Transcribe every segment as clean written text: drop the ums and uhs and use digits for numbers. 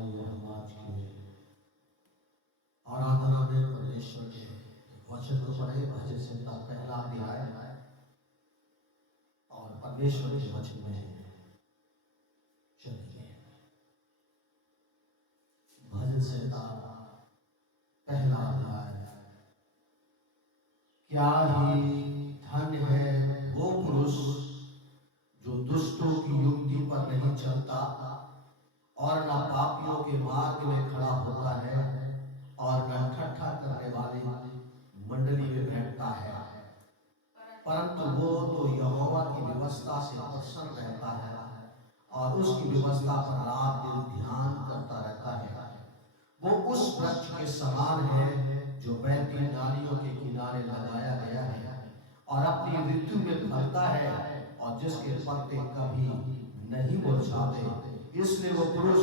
आइए हम आज के आराधना में परमेश्वर के वचन को पढ़े। भजन संहिता पहला अध्याय और परमेश्वर के वचन में चलेंगे। भजन संहिता पहला अध्याय। क्या ही धन्य है वो पुरुष जो दुष्टों की युक्ति पर नहीं चलता और न पापियों के मार्ग में खड़ा होता है और न ठट्ठा करने वाली मंडली में बैठता है, परंतु वो तो यहोवा की व्यवस्था से प्रसन्न रहता है और उसकी व्यवस्था पर रात दिन ध्यान करता रहता है। वो उस वृक्ष के समान है जो बहती नालियों के किनारे लगाया गया है और अपनी ऋतु में फलता है और जिसके पत्ते कभी नहीं मुरझाते। इसलिए वो पुरुष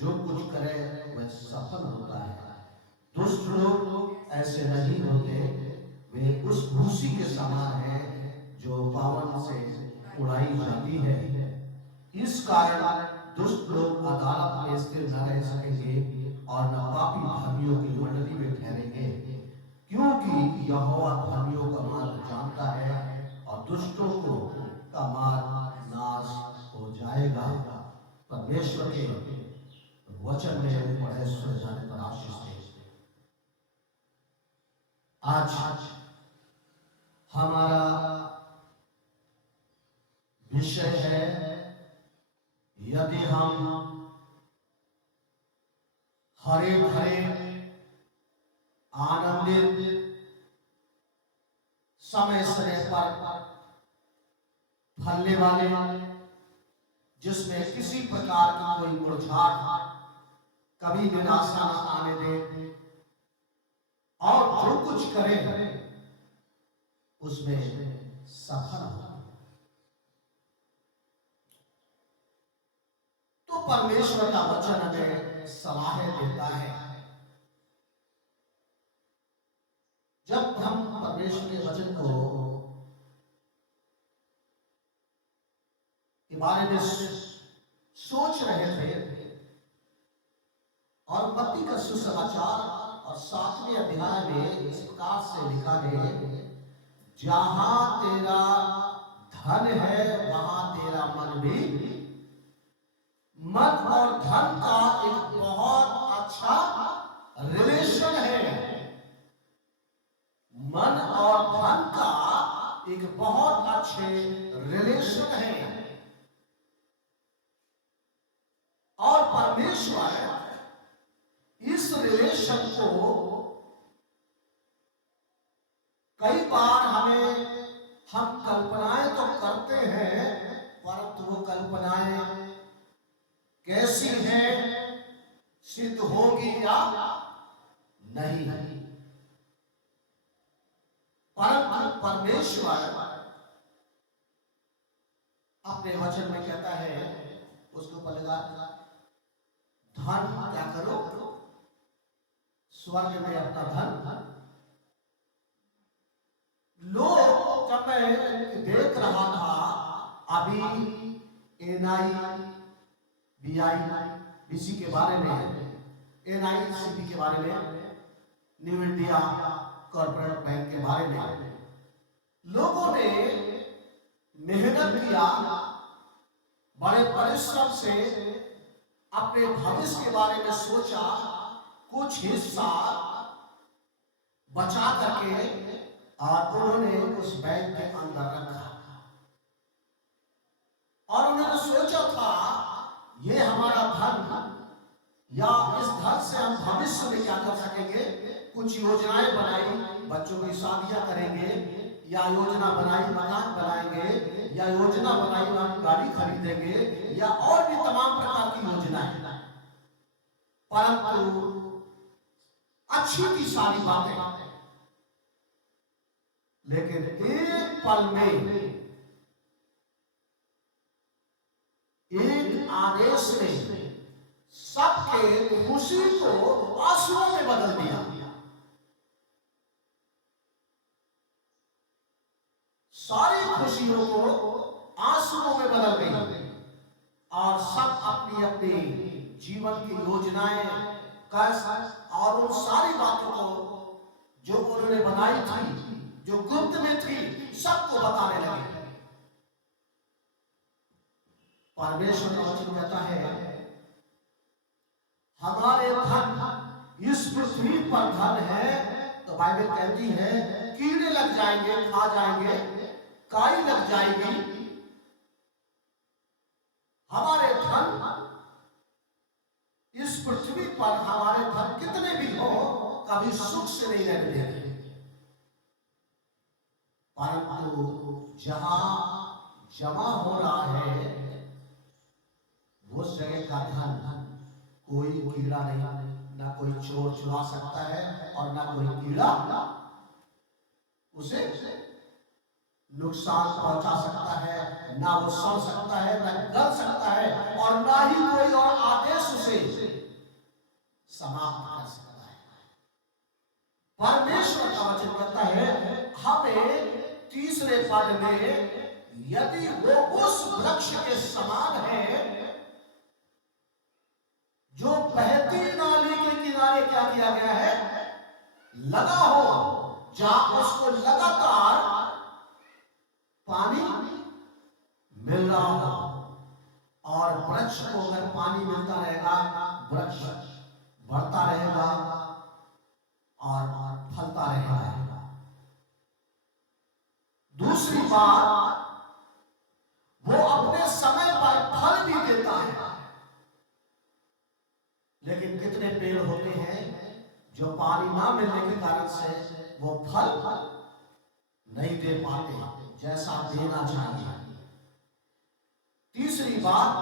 जो कुछ करे वह सफल होता है। दुष्ट लोग ऐसे नहीं होते, वे उस भूसी के समान है जो पवन से उड़ाई जाती है। इस कारण दुष्ट लोग अदालत में स्थिर न रह सकेंगे और न पापी धर्मियों की मंडली में ठहरेंगे, क्योंकि यहोवा धर्मियों का मार्ग जानता है और दुष्टों को का मार्ग नाश हो जाएगा। परमेश्वर के वचन में पढ़े सुने जाने पर आशीष दे। आज हमारा विषय है, यदि हम हरे भरे आनंदित समय समय पर फलने वाले, जिसमें किसी प्रकार की कोई मुरझाहट, कभी निराशा न आने दे और जो कुछ करे उसमें सफल हो, तो परमेश्वर का वचन हमें सलाह देता है। जब हम परमेश्वर के वचन को के बारे में सोच रहे थे और मत्ती का सुसमाचार और 7वें अध्याय में इस प्रकार से लिखा है, जहां तेरा धन है वहां तेरा मन भी। मन और धन का एक बहुत अच्छा रिलेशन है। मन और धन का एक बहुत अच्छे रिलेशन है और परमेश्वर इस रिलेशन को कई बार हम कल्पनाएं तो करते हैं, परंतु वो कल्पनाएं कैसी हैं, सिद्ध होगी या नहीं। परंतु परमेश्वर अपने वचन में कहता है, उसके ऊपर लगा धन क्या करो, स्वर्ग में अपना धन। लोग, जब मैं देख रहा था अभी NIBC के बारे में, NICB के बारे में, न्यू इंडिया कॉर्पोरेट बैंक के बारे में, लोगों ने मेहनत किया, बड़े परिश्रम से अपने भविष्य के बारे में सोचा, कुछ हिस्सा बचा करके और उन्होंने उस बैंक के अंदर रखा और उन्होंने सोचा था ये हमारा धन, या इस धन से हम भविष्य में क्या कर सकेंगे। कुछ योजनाएं बनाई, बच्चों की शादियां करेंगे, या योजना बनाई मकान बनाएंगे, या योजना बनाई हम गाड़ी खरीदेंगे, या और भी तमाम प्रकार की योजनाएं। परंतु अच्छी थी सारी बातें, लेकिन एक पल में एक आदेश ने सबके खुशी को आंसुओं में बदल दिया। सारी खुशियों को आंसुओं में बदल गई और सब अपनी अपनी जीवन की योजनाएं, कष्ट और उन सारी बातों को जो उन्होंने बनाई थी, जो गुप्त में थी, सबको बताने लगे। परमेश्वर का वचन कहता है हमारे धन इस पृथ्वी पर धन है, तो बाइबल कहती है कीड़े लग जाएंगे, खा जाएंगे, काई लग जाएगी। हमारे धन इस पृथ्वी पर, हमारे धन कितने भी हो, कभी सुख से नहीं रहने देंगे, परंतु जहां जमा हो रहा है उस जगह का धन कोई कीड़ा नहीं, ना कोई चोर चुरा सकता है और ना कोई कीड़ा उसे नुकसान पहुंचा सकता है, ना वो सड़ सकता है, ना गल सकता है, और ना ही कोई और आदेश उसे समाप्त कर सकता है। परमेश्वर का वचन कहता है हमें तीसरे पद में, यदि वो उस वृक्ष के समान है जो बहती नाली के किनारे क्या किया गया है, लगा हो, जहां उसको लगातार पानी मिल रहा हो, और वृक्ष को अगर पानी मिलता रहेगा, वृक्ष बढ़ता रहेगा और फलता रहेगा। दूसरी बात, वो अपने समय पर फल भी देता है। लेकिन कितने पेड़ होते हैं जो पानी ना मिलने के कारण से वो फल नहीं दे पाते जैसा देना चाहिए। तीसरी बात,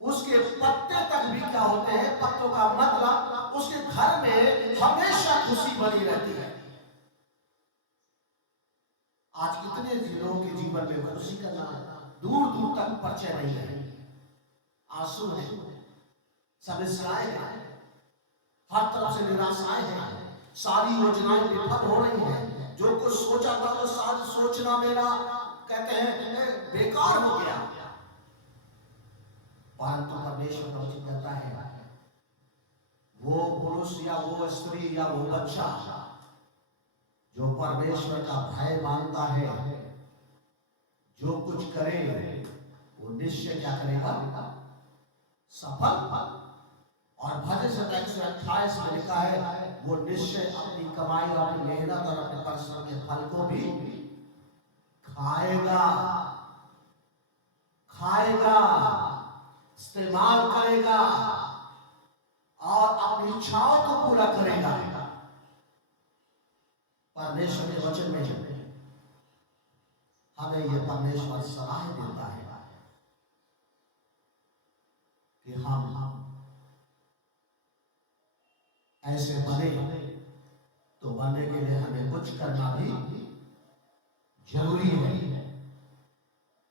उसके पत्ते तक भी क्या होते हैं, पत्तों का मतलब उसके घर में हमेशा खुशी बनी रहती है। आज कितने लोगों के जीवन में खुशी का दूर दूर तक परिचय नहीं है, आंसू है, समस्याएं हैं, हर तरफ से निराशाएं हैं, सारी योजनाएं विफल हो रही हैं, जो कुछ सोचा था वो सारी सोचना मेरा कहते हैं बेकार हो गया। परंतु परमेश्वर का वचन कहता है वो पुरुष या वो स्त्री या वो बच्चा जो परमेश्वर का भय मानता है, जो कुछ करे वो निश्चय क्या करेगा, सफल। और भजन संहिता 128 में लिखा है वो निश्चय अपनी कमाई और अपनी मेहनत और अपने परिश्रम के फल को भी खाएगा, इस्तेमाल करेगा और अपनी इच्छाओं को पूरा करेगा। परमेश्वर के वचन में हमें यह परमेश्वर सलाह देता है कि हम ऐसे बने, तो बनने के लिए हमें कुछ करना भी जरूरी है।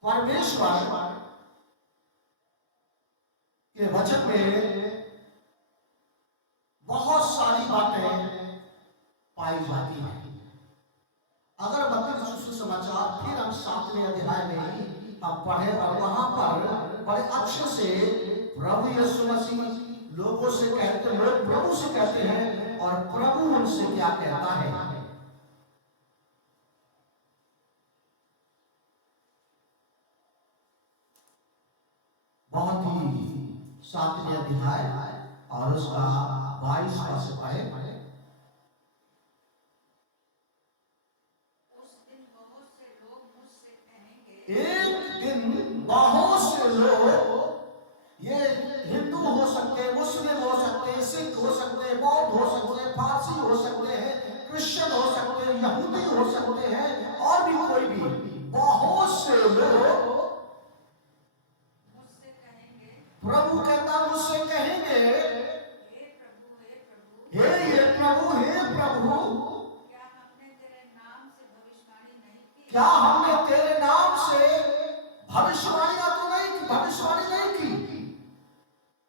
परमेश्वर के वचन में बहुत सारी बातें पाई जाती हैं। अगर मत्ती सुसमाचार फिर हम 7वें अध्याय में हम पढ़े और वहां पर बड़े अच्छे से प्रभु यीशु मसीह लोगों से कहते, लोग प्रभु से कहते हैं और प्रभु उनसे क्या कहता है। बहुत ही 7वें अध्याय और उसका 22 पद से पढ़े। एक दिन बहुत से लोग, ये हिंदू हो सकते हैं, मुस्लिम हो सकते हैं, सिख हो सकते हैं, बौद्ध हो सकते हैं, पारसी हो सकते हैं, क्रिश्चियन हो सकते हैं, यहूदी हो सकते हैं, और भी कोई भी, बहुत से लोग मुझसे कहेंगे, प्रभु कहता मुझसे कहेंगे, हे प्रभु, हे प्रभु, हे प्रभु, क्या हमने तेरे नाम से भविष्यवाणी नहीं की? क्या हमने तेरे नाम से भविष्यवाणी नहीं की?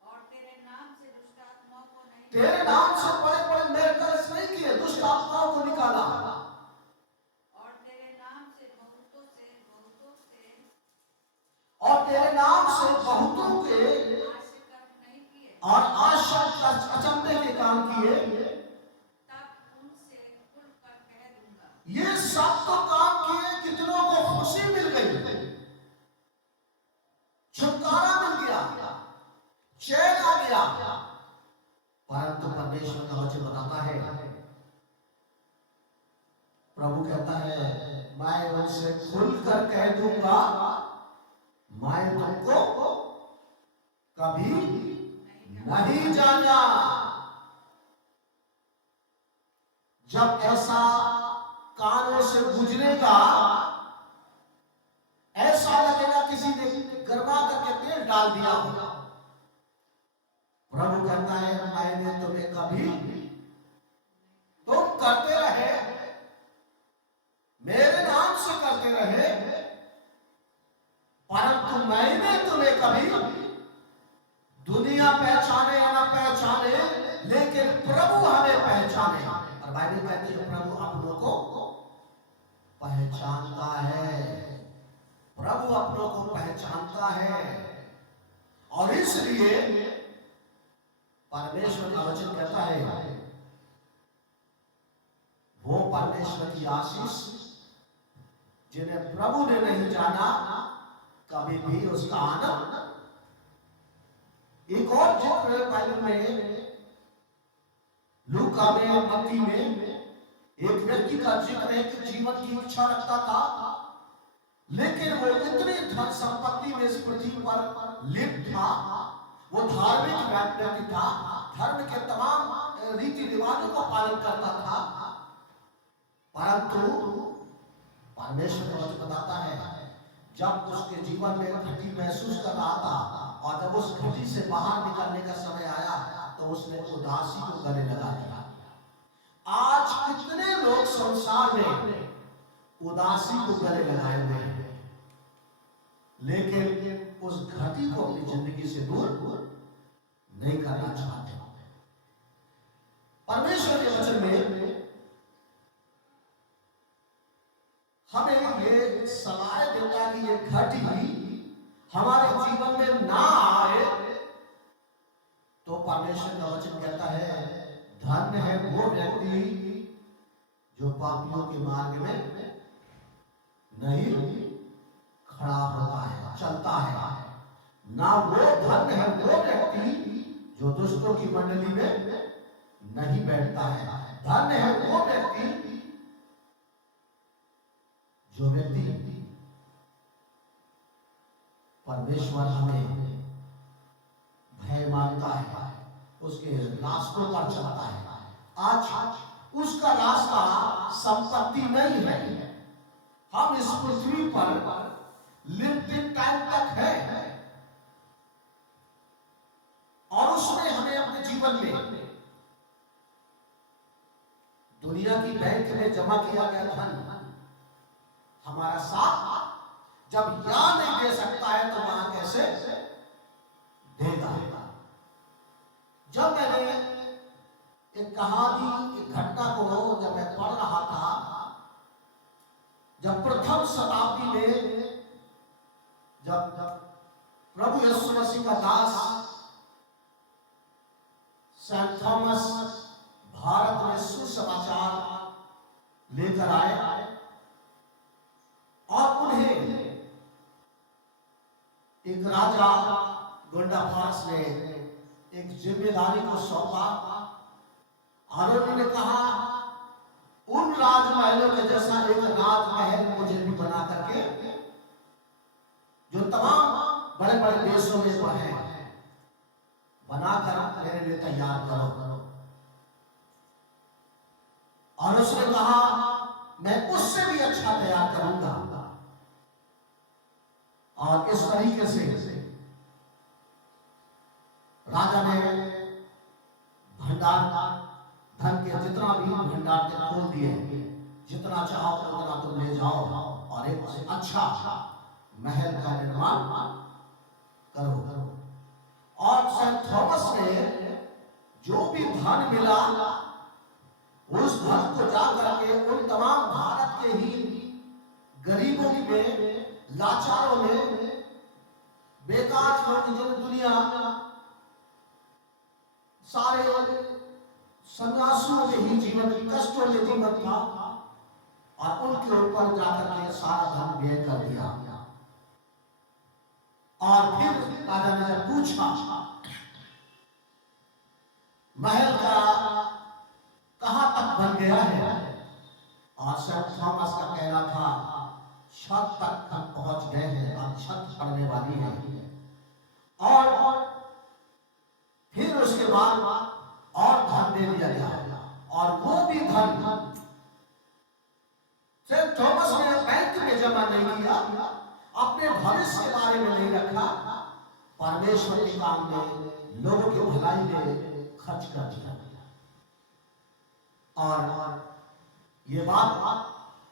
और तेरे नाम से दुष्ट आत्माओं को नहीं, तेरे नाम से बड़े-बड़े मिरेकल्स नहीं किए, दुष्ट आत्माओं को निकाला, और तेरे नाम से बहुतों के काम किए, ये सब तो काम किए, कितनों को खुशी मिल गई, छुटकारा मिल गया, चैन आ गया। परंतु परमेश्वर का वचन बताता है, प्रभु कहता है मैं उनसे खुलकर कह दूंगा, मैं तुमको कभी नहीं जाना। जब ऐसा कानों से गुजरेगा, ऐसा लगेगा किसी ने गरमा करके तेल डाल दिया होगा। प्रभु कहता है मैंने तुम्हें कभी, तुम करते रहे, मेरे नाम से करते रहे, परंतु मैंने तुम्हें कभी, दुनिया पहचाने या ना पहचाने, लेकिन प्रभु हमें पहचाने। और बाइबल कहती है प्रभु अपनों को पहचानता है, प्रभु अपनों को पहचानता है। और इसलिए परमेश्वर का वचन कहता है वो परमेश्वर की आशीष जिन्हें प्रभु ने नहीं जाना, कभी भी उसका आनंद। एक और जिक्र बाइबल में, लूका में, मत्ती में, एक व्यक्ति का जिक्र है कि जीवन की इच्छा रखता था, लेकिन वो इतनी धन संपत्ति में इस पृथ्वी पर लिप्त था, वो धार्मिक व्यक्ति था, धर्म के तमाम रीति रिवाजों का पालन करता था, परंतु परमेश्वर का वचन बताता है जब उसके जीवन में घटी महसूस कर रहा था, और जब उस घटी से बाहर निकलने का समय आया तो उसने उदासी को गले लगा दिया। आज कितने लोग संसार में उदासी को गले लगाए हुए हैं, लेकिन उस घटी को अपनी जिंदगी से दूर नहीं करना चाहते। परमेश्वर के वचन में हमें ये सलाह देता कि ये घटी हमारे जीवन में ना आए, तो परमेश्वर का वचन कहता है धन्य है वो व्यक्ति जो पापियों के मार्ग में नहीं खड़ा होता है, चलता है, ना वो धन्य है वो व्यक्ति जो दुष्टों की मंडली में नहीं बैठता है। धन्य है वो व्यक्ति जो व्यक्ति परमेश्वर हमें भय मानता है, उसके रास्तों पर चलता है। आज उसका रास्ता संपत्ति नहीं है, हम इस पृथ्वी पर लिमिटेड टाइम तक है, और उसमें हमें अपने जीवन में दुनिया की बैंक में जमा किया गया धन हमारा साथ जब यहां नहीं दे सकता है तो वहां कैसे देगा। जब मैंने एक कहानी, एक घटना को जब मैं पढ़ रहा था, जब प्रथम शताब्दी में जब प्रभु यीशु मसीह का दास सेंट थॉमस भारत में सुसमाचार लेकर आए, और उन्हें एक राजा गोंडाफास ने एक जिम्मेदारी को सौंपा, और उन्होंने कहा उन राजमहलों के जैसा एक राजमहल मुझे भी बना करके, जो तमाम बड़े बड़े देशों में वो है, बनाकर मेरे लिए तैयार करो। और उसने कहा मैं उससे भी अच्छा तैयार करूंगा। और इस तरीके से राजा ने भंडार, धन के जितना भी भंडार थे खोल दिए, जितना चाहो उतना तुम ले जाओ और एक अच्छा महल का निर्माण करो। और सेंट थॉमस ने जो भी धन मिला उस धन को जा करके उन तमाम भारत के ही गरीबों में, लाचारों में, बेकार लोग जो दुनिया सारे सन्यासियों में ही जीवन, कष्टों में जीवन था और उनके ऊपर जाकर के सारा धन व्यय कर दिया। और फिर राजा ने जब पूछा महल का कहां तक बन गया है, और सेंट थॉमस का कहना था छत तक पहुंच गए हैं, अब छत पड़ने वाली है। और फिर उसके बाद और धन दे दिया गया, और वो भी धन सेंट थॉमस ने बैंक में जमा नहीं किया, अपने भविष्य के बारे में नहीं रखा, परमेश्वर के काम में, लोगों की भलाई में खर्च कर दिया। और ये बात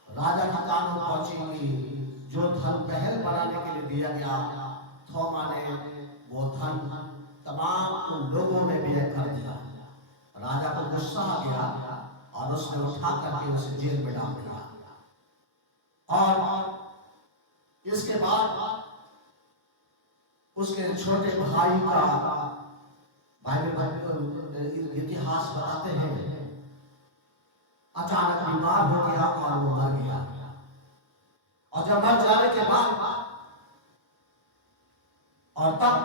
राजा के कान में पहुंची कि जो धन महल बनाने के लिए दिया गया, थोमा ने वो धन तमाम लोगों में व्यय कर दिया। राजा को गुस्सा आ गया और उसने उठा करके उसे जेल में डाल दिया। और इसके बाद उसके छोटे भाई का बाइबल इतिहास बताते हैं, अचानक बीमार हो गया और वो मर गया। और जब मर जाने के बाद और तब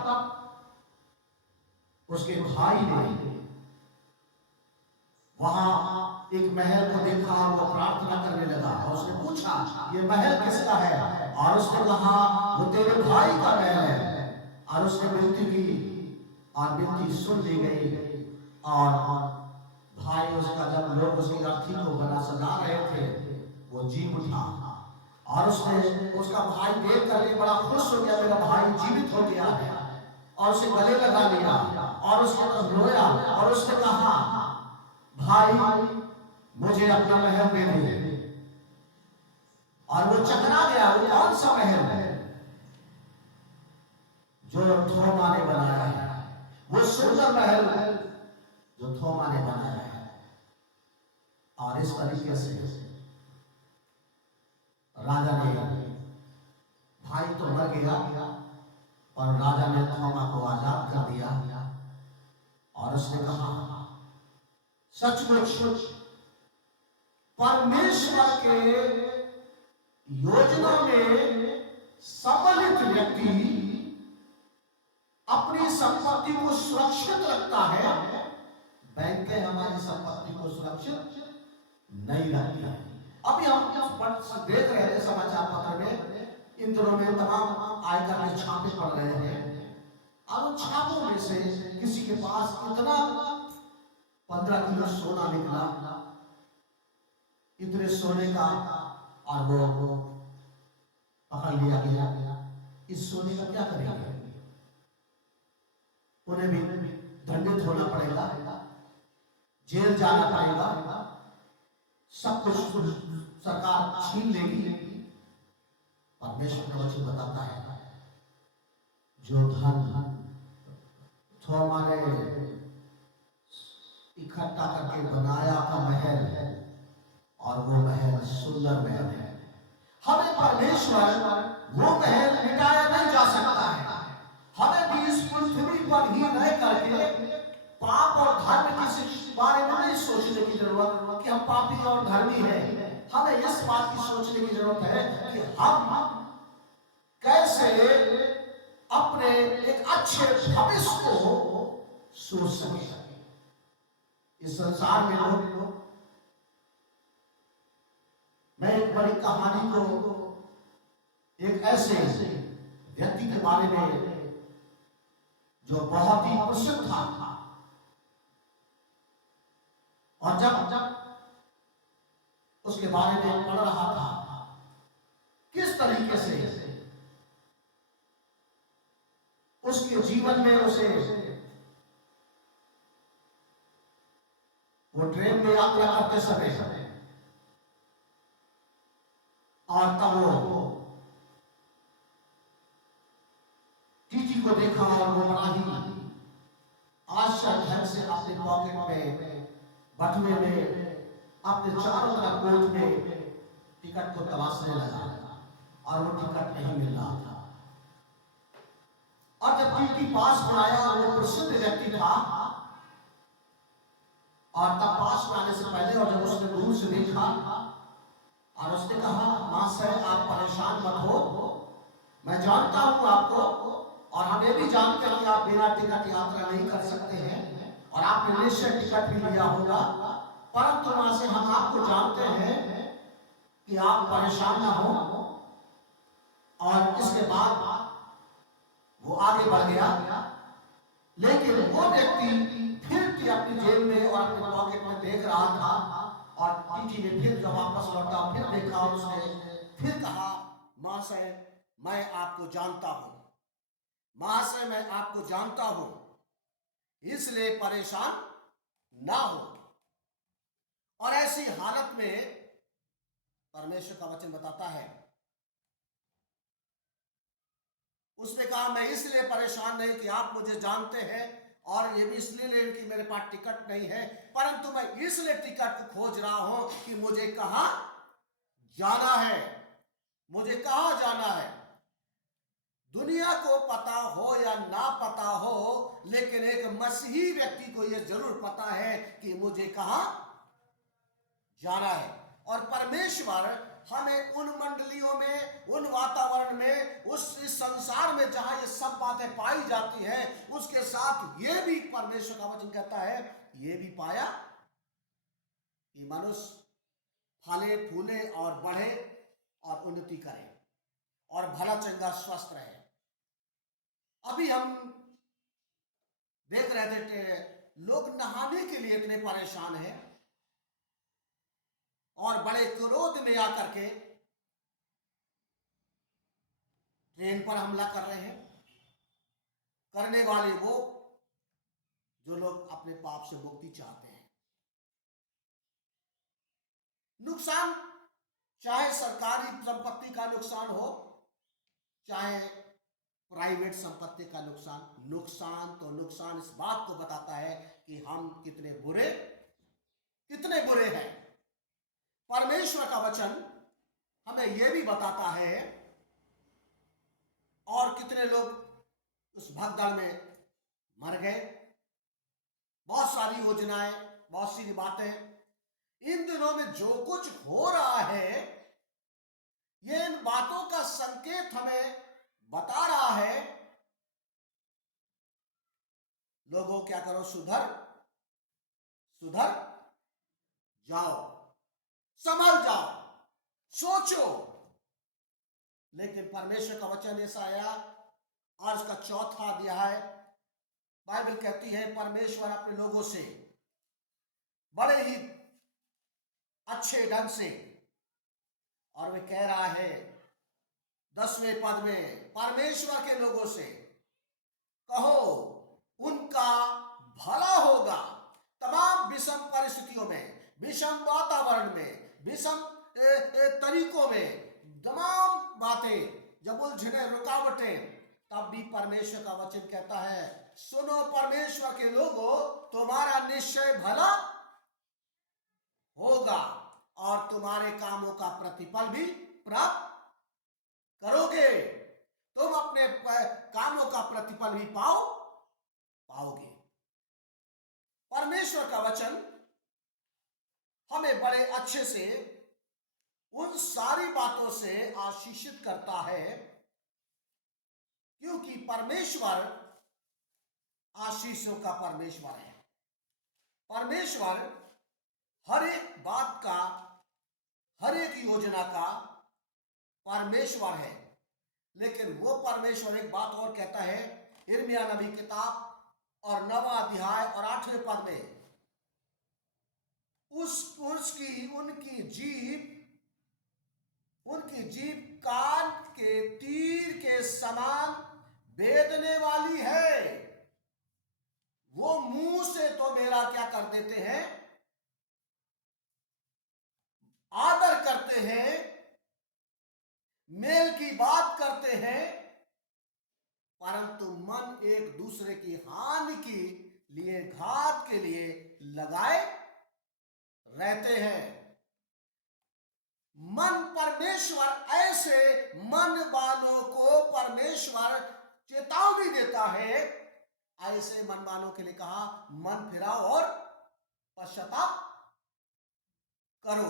उसके भाई ने वहां एक महल को देखा, वो प्रार्थना करने लगा और उसने पूछा ये महल किसका है, और उसने कहा वो तेरे भाई का महल है। और उसने विनती की और विनती सुन ली गई। और भाई उसका, जब लोग उसकी अर्थी को बना सजा रहे थे, वो जी उठा और उसने, उसका भाई देख करके बड़ा खुश हो गया, मेरा भाई जीवित हो गया है, और उसे गले लगा लिया और उसके पास रोया और उसने कहा भाई मुझे अपना महल दे दे। और वो चकरा गया, वो कौन सा महल है जो थोमा ने बनाया है, वो सुंदर महल जो थोमा ने बनाया है। और इस तरीके से राजा ने, भाई तो मर गया और राजा ने थोमा को आजाद कर दिया। और उसने कहा सचमुच परमेश्वर के योजना में सम्मिलित व्यक्ति अपनी संपत्ति को सुरक्षित रखता है, बैंकें हमारी संपत्ति को सुरक्षित नहीं रखती है। अभी हम देख रहे थे समाचार पत्र में, इन दिनों में तमाम आयकर के छापे पड़ रहे हैं, और उन छापों में से किसी के पास इतना 15 किलो सोना निकला, इतने सोने का, और वो पकड़ लिया गया। इस सोने का क्या करेंगे? उन्हें भी दंडित होना पड़ेगा, जेल जाना पड़ेगा, सब कुछ सरकार छीन लेगी। परमेश्वर का वचन बताता है जो धन थोमा ने इकट्ठा करके बनाया था महल, और वो महल सुंदर महल है। हमें परमेश्वर वो महल मिटाया नहीं जा सकता है। हमें भी इस पृथ्वी पर ही रह करके पाप और धर्म के बारे में नहीं सोचने की जरूरत कि हम पापी और धर्मी हैं। हमें इस बात की सोचने की जरूरत है कि हम कैसे अपने एक अच्छे भविष्य को सोच सके। इस संसार में लोग, मैं एक बड़ी कहानी को, एक ऐसे व्यक्ति के बारे में जो बहुत ही प्रसिद्ध था, और जब उसके बारे में पढ़ रहा था किस तरीके से उसके जीवन में उसे, वो ट्रेन में यात्रा करते समय, और तब वो टीटी को देखा और वो बड़ा ही आश्चर्य ढंग से अपने पॉकेट में, बटुए में, अपने चारों तरफ कोट में टिकट को तलाशने लगा, और वो टिकट नहीं मिल रहा था। और जब टीटी पास में आया, वो प्रसिद्ध व्यक्ति था, और तब पास में आने से पहले और जब उसने दूर से देखा और उसने कहा, मां से आप परेशान मत हो, मैं जानता हूं आपको और हम ये भी जानते हैं कि आप बिना टिकट यात्रा नहीं कर सकते हैं और आपने निश्चय टिकट भी लिया होगा, परंतु मां से हम आपको जानते हैं कि आप परेशान ना हो। और इसके बाद वो आगे बढ़ गया, लेकिन वो व्यक्ति फिर भी अपनी जेब में और अपने पॉकेट में देख रहा था और टीटी ने फिर जब वापस लौटा फिर देखा और उसने फिर कहा, मां से मैं आपको जानता हूं, मां से मैं आपको जानता हूं, इसलिए परेशान ना हो। और ऐसी हालत में परमेश्वर का वचन बताता है, उसने कहा, मैं इसलिए परेशान नहीं कि आप मुझे जानते हैं और ये भी इसलिए नहीं कि मेरे पास टिकट नहीं है, परंतु मैं इसलिए टिकट को खोज रहा हूं कि मुझे कहां जाना है, मुझे कहां जाना है। दुनिया को पता हो या ना पता हो, लेकिन एक मसीही व्यक्ति को यह जरूर पता है कि मुझे कहां जाना है। और परमेश्वर हमें उन मंडलियों में, उन वातावरण में, उस इस संसार में जहां ये सब बातें पाई जाती हैं, उसके साथ ये भी परमेश्वर का वचन कहता है, ये भी पाया कि मनुष्य फले फूले और बढ़े और उन्नति करे और भला चंगा स्वस्थ रहे। अभी हम देख रहे थे लोग नहाने के लिए इतने परेशान हैं और बड़े क्रोध में आकर के ट्रेन पर हमला कर रहे हैं। करने वाले वो जो लोग अपने पाप से मुक्ति चाहते हैं। नुकसान चाहे सरकारी संपत्ति का नुकसान हो, चाहे प्राइवेट संपत्ति का नुकसान, नुकसान तो नुकसान इस बात को बताता है कि हम कितने बुरे हैं। परमेश्वर का वचन हमें यह भी बताता है, और कितने लोग उस भगदड़ में मर गए। बहुत सारी योजनाएं, बहुत सी बातें, इन दिनों में जो कुछ हो रहा है, ये इन बातों का संकेत हमें बता रहा है, लोगों क्या करो, सुधर जाओ, संभल जाओ, सोचो। लेकिन परमेश्वर का वचन ऐसा आया और इसका चौथा अध्याय बाइबल कहती है, परमेश्वर अपने लोगों से बड़े ही अच्छे ढंग से, और वे कह रहा है 10वें पद में, परमेश्वर के लोगों से कहो उनका भला होगा। तमाम विषम परिस्थितियों में, विषम वातावरण में, विषम तरीकों में, तमाम बातें जब उलझने, रुकावटें, तब भी परमेश्वर का वचन कहता है, सुनो परमेश्वर के लोगों, तुम्हारा निश्चय भला होगा और तुम्हारे कामों का प्रतिफल भी प्राप्त करोगे। तुम अपने कामों का प्रतिफल भी पाओगे। परमेश्वर का वचन हमें बड़े अच्छे से उन सारी बातों से आशीषित करता है, क्योंकि परमेश्वर आशीषों का परमेश्वर है। परमेश्वर हर एक बात का, हर एक योजना का परमेश्वर है। लेकिन वो परमेश्वर एक बात और कहता है, यिर्मयाह नबी किताब और 9वां अध्याय और 8वें पद में, उनकी जीभ कान के तीर के समान भेदने वाली है। वो मुंह से तो मेरा क्या कर देते हैं, आदर करते हैं, मेल की बात करते हैं, परंतु मन एक दूसरे की हानि के लिए, घात के लिए लगाए रहते हैं। मन परमेश्वर ऐसे मन वालों को परमेश्वर चेतावनी देता है, ऐसे मन वालों के लिए कहा, मन फिराओ और पश्चाताप करो।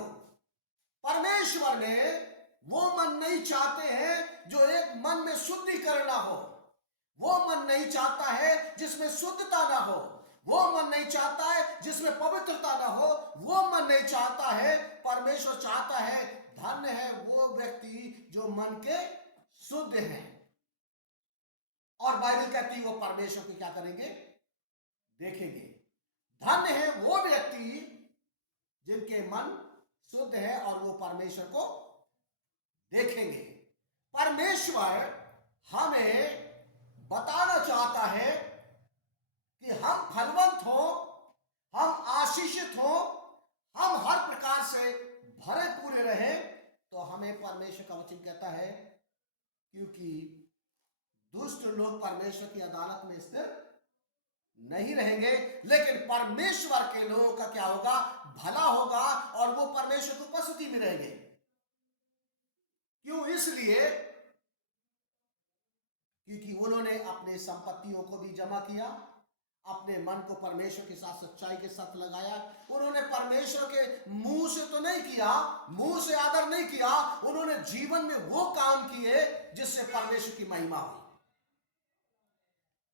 परमेश्वर ने वो मन नहीं चाहते हैं जो एक मन में शुद्धिकरण ना हो। वो मन नहीं चाहता है जिसमें शुद्धता ना हो। वो मन नहीं चाहता है जिसमें पवित्रता ना हो। वो मन नहीं चाहता है। परमेश्वर चाहता है, धन्य है वो व्यक्ति जो मन के शुद्ध हैं। और बाइबल कहती है वो परमेश्वर को क्या करेंगे? देखेंगे। धन्य है वो व्यक्ति जिनके मन शुद्ध है और वो परमेश्वर को देखेंगे। परमेश्वर हमें बताना चाहता है कि हम फलवंत हो, हम आशीषित हो, हम हर प्रकार से भरे पूरे रहे। तो हमें परमेश्वर का वचन कहता है, क्योंकि दुष्ट लोग परमेश्वर की अदालत में स्थिर नहीं रहेंगे, लेकिन परमेश्वर के लोगों का क्या होगा? भला होगा और वो परमेश्वर की उपस्थिति में रहेंगे। क्यों? इसलिए क्योंकि उन्होंने अपने संपत्तियों को भी जमा किया, अपने मन को परमेश्वर के साथ सच्चाई के साथ लगाया। उन्होंने परमेश्वर के मुंह से तो नहीं किया, मुंह से आदर नहीं किया, उन्होंने जीवन में वो काम किए जिससे परमेश्वर की महिमा हुई।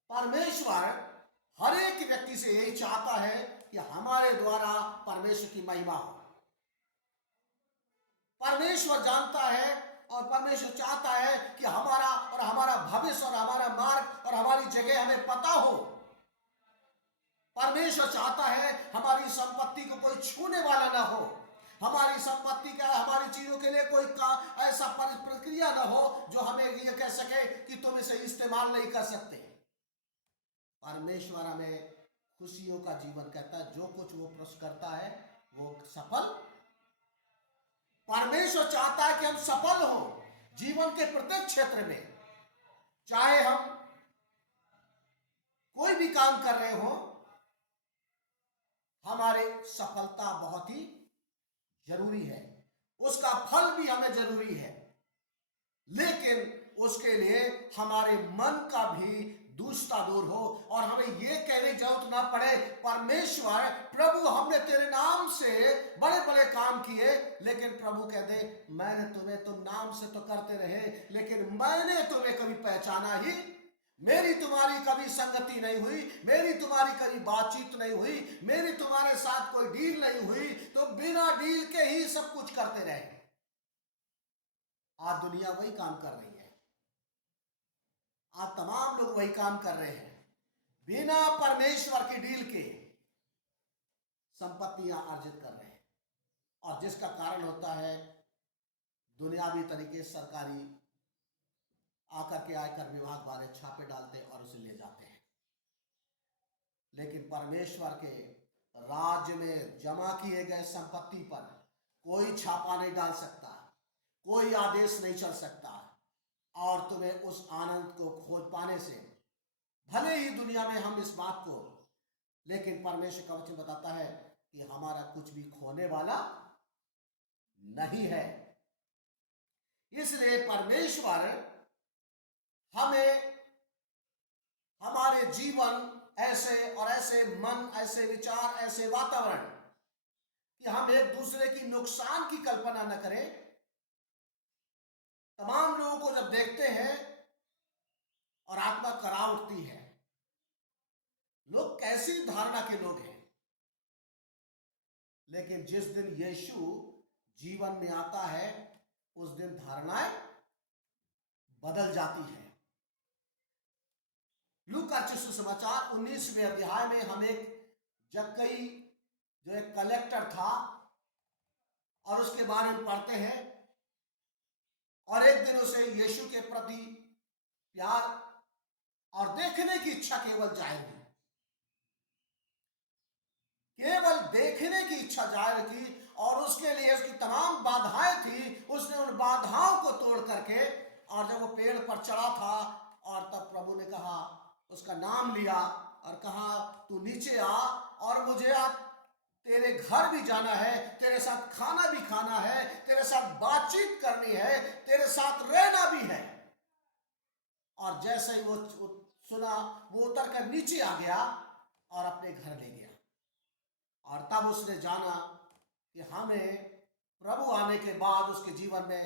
परमेश्वर हर एक व्यक्ति से यही चाहता है कि हमारे द्वारा परमेश्वर की महिमा हो। परमेश्वर जानता है और परमेश्वर चाहता है कि हमारा भविष्य और हमारा मार्ग और हमारी जगह हमें पता हो। परमेश्वर चाहता है हमारी संपत्ति को कोई छूने वाला ना हो। हमारी संपत्ति का, हमारी चीजों के लिए कोई ऐसा प्रक्रिया ना हो जो हमें ये कह सके कि तुम इसे इस्तेमाल नहीं कर सकते। परमेश्वर हमें खुशियों का जीवन कहता है। जो कुछ वो प्रश्न करता है वो सफल। परमेश्वर चाहता है कि हम सफल हो जीवन के प्रत्येक क्षेत्र में। चाहे हम कोई भी काम कर रहे हो, हमारे सफलता बहुत ही जरूरी है, उसका फल भी हमें जरूरी है, लेकिन उसके लिए हमारे मन का भी दुष्टता दूर हो और हमें यह कहने की जरूरत ना पड़े, परमेश्वर प्रभु हमने तेरे नाम से बड़े बड़े काम किए, लेकिन प्रभु कहते मैंने तुम्हें, तुम नाम से तो करते रहे लेकिन मैंने तुम्हें कभी पहचाना ही, मेरी तुम्हारी कभी संगति नहीं हुई, मेरी तुम्हारी कभी बातचीत नहीं हुई, मेरी तुम्हारे साथ कोई डील नहीं हुई, तो बिना डील के ही सब कुछ करते रहे। आज दुनिया वही काम कर रही है, आज तमाम लोग वही काम कर रहे हैं, बिना परमेश्वर की डील के संपत्तियां अर्जित कर रहे हैं। और जिसका कारण होता है दुनियावी तरीके, सरकारी आकर के आयकर विभाग वाले छापे डालते और उसे ले जाते हैं। लेकिन परमेश्वर के राज्य में जमा किए गए संपत्ति पर कोई छापा नहीं डाल सकता, कोई आदेश नहीं चल सकता और तुम्हें उस आनंद को खोज पाने से, भले ही दुनिया में हम इस बात को, लेकिन परमेश्वर का वचन बताता है कि हमारा कुछ भी खोने वाला नहीं है। इसलिए परमेश्वर हमें हमारे जीवन ऐसे और ऐसे मन, ऐसे विचार, ऐसे वातावरण कि हम एक दूसरे की नुकसान की कल्पना न करें। तमाम लोगों को जब देखते हैं और आत्मा करा उठती है, लोग कैसी धारणा के लोग हैं। लेकिन जिस दिन यीशु जीवन में आता है उस दिन धारणाएं बदल जाती है। लूका सुसमाचार 19वें अध्याय में हम एक जक्कई जो एक कलेक्टर था और उसके बारे में पढ़ते हैं। और एक दिन उसे यीशु के प्रति प्यार और देखने की इच्छा केवल जाहिर हुई, केवल देखने की इच्छा जाहिर की और उसके लिए उसकी तमाम बाधाएं थी। उसने उन बाधाओं को तोड़ करके, और जब वो पेड़ पर चढ़ा था और तब प्रभु ने कहा, उसका नाम लिया और कहा तू नीचे आ और मुझे आज तेरे घर भी जाना है, तेरे साथ खाना भी खाना है, तेरे साथ बातचीत करनी है, तेरे साथ रहना भी है। और जैसे ही वो सुना, वो उतर कर नीचे आ गया और अपने घर ले गया। और तब उसने जाना कि हमें प्रभु आने के बाद उसके जीवन में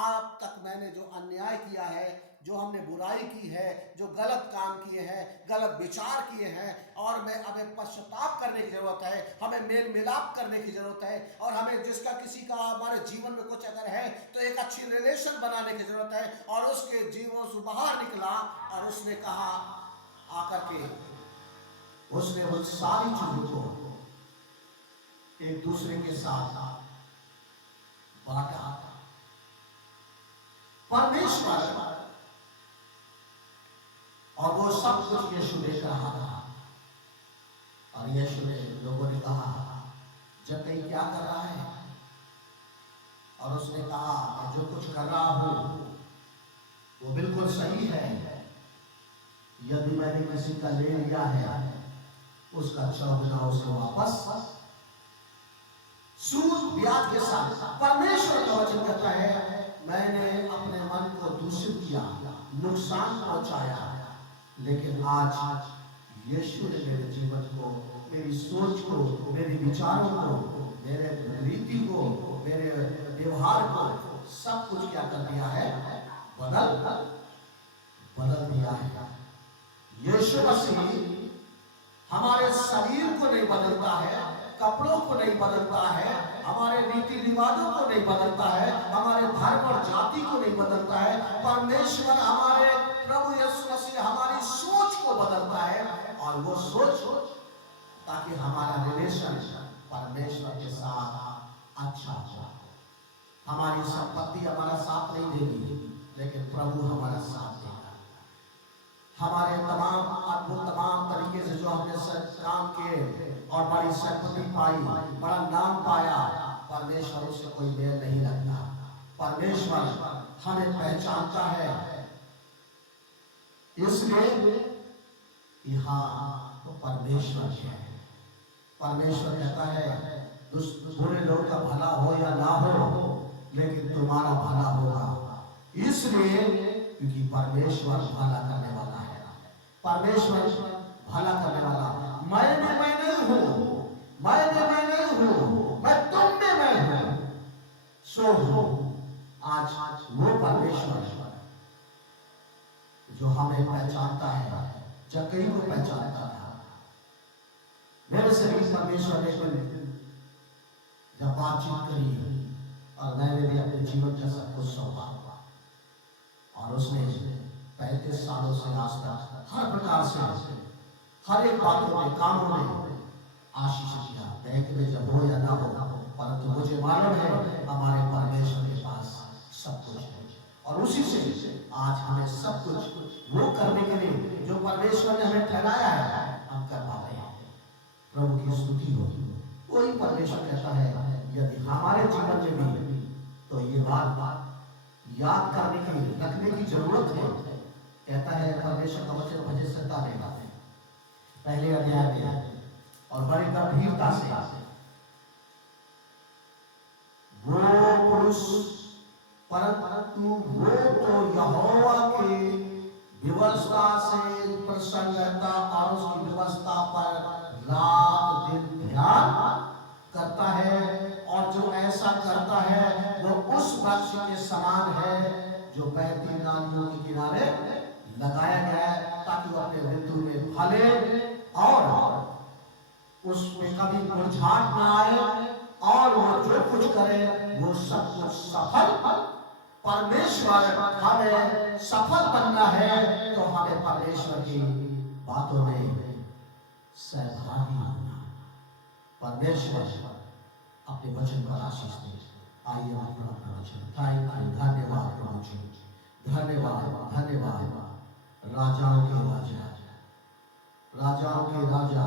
आप तक मैंने जो अन्याय किया है, जो हमने बुराई की है, जो गलत काम किए हैं, गलत विचार किए हैं, और मैं हमें पश्चाताप करने की जरूरत है, हमें मेल मिलाप करने की जरूरत है, और हमें जिसका किसी का हमारे जीवन में कुछ अगर है तो एक अच्छी रिलेशन बनाने की जरूरत है। और उसके जीवन से बाहर निकला और उसने कहा आकर के, उसने उन सारी चीजों को एक दूसरे के साथ बांटा। परमेश्वर और वो सब कुछ यीशु देख रहा था। और यीशु ने, लोगों ने कहा जक्कई क्या कर रहा है? और उसने कहा मैं जो कुछ कर रहा हूं वो बिल्कुल सही है। यदि मैंने किसी का ले लिया है उसका चौगुना उसे वापस सूद ब्याज के साथ। परमेश्वर का वचन कहता है मैंने अपने मन को दूषित किया, नुकसान पहुंचाया, लेकिन आज यीशु ने मेरे जीवन को, मेरी सोच को, मेरे विचारों को, मेरे रीति को, मेरे व्यवहार को सब कुछ क्या कर दिया है? बदल दिया है। यीशु मसीह हमारे शरीर को नहीं बदलता है, कपड़ों को नहीं बदलता है, हमारे रीति रिवाजों को नहीं बदलता है, हमारे धर्म और जाति को नहीं बदलता है। परमेश्वर हमारे प्रभु यीशु मसीह हमारी सोच को बदलता है, और वो सोच ताकि हमारा रिलेशन परमेश्वर के साथ अच्छा हो। हमारी संपत्ति हमारा साथ नहीं देगी, लेकिन प्रभु हमारा साथ देगा। हमारे तमाम तरीके से जो हमने काम किए और बड़ी संपत्ति पाई, बड़ा नाम पाया, परमेश्वर उससे कोई मेल नहीं रखता। परमेश्वर हमें पहचानता है, इसलिए कि हाँ तो परमेश्वर है। परमेश्वर कहता है बुरे लोग का भला हो या ना हो, लेकिन तुम्हारा भला होगा, इसलिए क्योंकि परमेश्वर भला करने वाला है। परमेश्वर भला करने वाला। मैं नहीं हूं, मैं नहीं हूं, मैं तुम में मैं हूं, सो हूं। आज वो परमेश्वर जो हमें पहचानता है, जक्कई को पहचानता था। मेरे से भी परमेश्वर ने जब बातचीत करी और मैंने भी अपने जीवन का सब कुछ सौंपा, और उसने 35 सालों से आज तक हर प्रकार से हर एक बातों में, कामों में आशीष किया। बैंक में जब हो या ना हो, परंतु मुझे मालूम है हमारे परमेश्वर के पास सब कुछ है, और उसी से आज हमें सब कुछ वो करने के लिए जो परमेश्वर ने हमें ठहराया है हम कर पाते हैं। प्रभु की स्तुति हो। वही परमेश्वर कहता है यदि हमारे जीवन में भी तो ये बात याद करने की, रखने की जरूरत है। कहता है परमेश्वर का वचन भजन 97 पहले अध्याय में, और बड़ी गंभीरता से वो पुरुष, परंतु वो तो यहोवा के व्यवस्था से प्रसन्न रहता और उसकी व्यवस्था पर रात दिन ध्यान करता है, और जो ऐसा करता है वो उस वृक्ष के समान है जो बहती नालियों के किनारे लगाया गया है, ताकि वो अपने ऋतु में फले और उसमें कभी मुरझाहट ना आए, और वो जो कुछ करे वो सब कुछ सफल। परमेश्वर हमें सफल बनना है तो हमें परमेश्वर की बातों में सहभागी होना। परमेश्वर अपने वचन पर आशीष दे। आइए अपना वचन। धन्यवाद प्रभु जी, धन्यवाद धन्यवाद। राजाओं के राजा, राजाओं के राजा,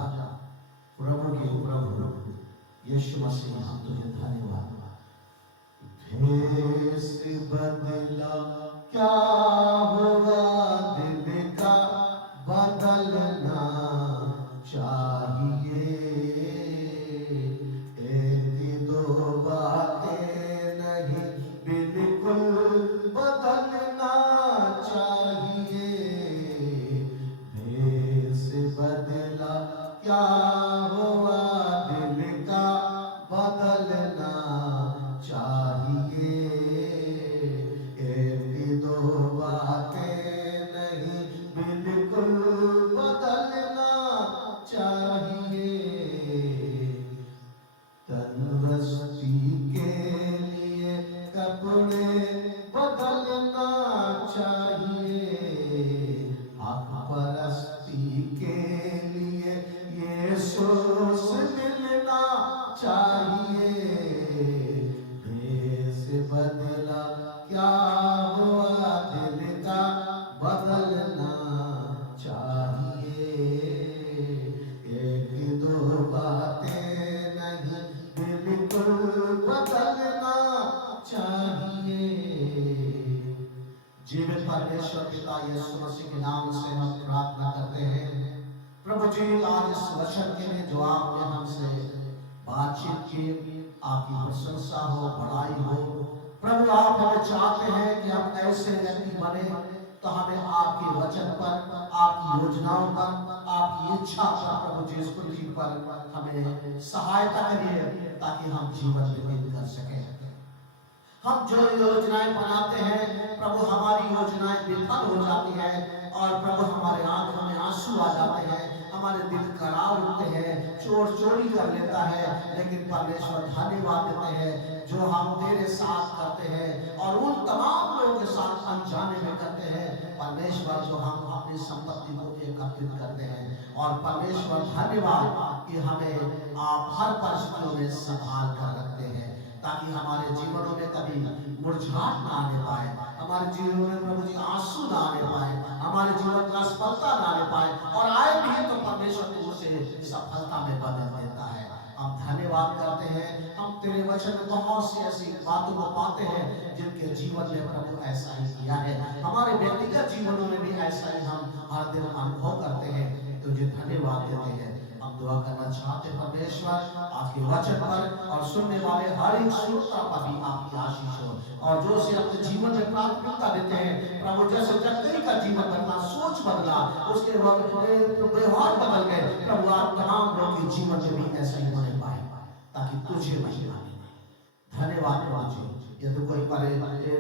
प्रभु के प्रभु यीशु मसीह, हम तुझे धन्यवाद। भेष बदला क्या हुआ, दिल का बदलना चाहिए। एक दो बातें नहीं, बिल्कुल बदलना चाहिए। भेष बदला क्या हुआ, दिल का आपकी प्रशंसा हो, बड़ाई हो। प्रभु आप हमें चाहते हैं कि हम ऐसे व्यक्ति बने, तो हमें आपके वचन पर, आपकी योजनाओं पर, आपकी इच्छा पर, प्रभु यीशु मसीह पर हमें सहायता करिए, ताकि हम जीवन व्यतीत कर सकें। हम जो योजनाएं बनाते हैं प्रभु, हमारी योजनाएं विफल हो जाती है और प्रभु हमारे आंखों में आंसू आ जाते हैं, हमारे दिल करार उठते हैं, चोर चोरी कर लेता है। लेकिन परमेश्वर धन्यवाद देते हैं जो हम तेरे साथ करते हैं और उन तमाम लोगों के साथ अनजाने में करते हैं। परमेश्वर जो हम अपनी संपत्ति को एकत्रित करते हैं, और परमेश्वर धन्यवाद कि हमें आप हर परिस्थितियों में संभाल कर रखते हैं, ताकि हमारे जीवनों में कभी मुरझाहट ना आने पाए, हमारे जीवन में प्रभु जी आंसू ना आने पाए, हमारे जीवन का असफलता ना आने पाए, और आए भी तो परमेश्वर तो उसे सफलता में बदल देता है। हम धन्यवाद करते हैं, हम तेरे वचन में बहुत सी ऐसी बातों को पाते हैं जिनके जीवन में प्रभु ऐसा ही किया है, हमारे व्यक्तिगत जीवनों में भी ऐसा ही हम हर दिन अनुभव करते हैं। तुझे धन्यवाद देते हैं। हम दुआ करना चाहते हैं परमेश्वर, आपके वचन पर और सुनने वाले हर एक श्रोता पर भी आपकी आशीष हो, और जो से अपने जीवन में प्राथमिकता देते हैं प्रभु, जैसे जक्कई का जीवन बदला, सोच बदला, उसके व्यवहार बदल गए प्रभु, आप तमाम लोगों के जीवन में भी ऐसा ही होने पाए, ताकि तुझे महिमा मिले। धन्यवाद प्रभु जी। यदि कोई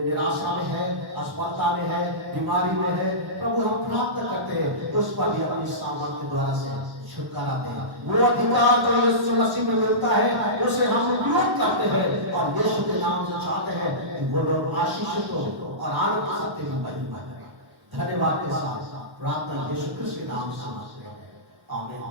निराशा में है, असफलता में है, बीमारी में है प्रभु, हम प्रार्थना करते हैं उस पर भी अपनी सामर्थ के द्वारा से छुटकारा दें। वो अधिकार जो यीशु मसीह में मिलता है उसे हम उपयोग करते हैं, और यीशु के नाम से चाहते हैं कि वो लोग आशीषित हो और आनंद सत्य में महिमा करें। धन्यवाद के साथ प्रार्थना यीशु क्रिस्त के नाम से मांगते हैं, आमीन।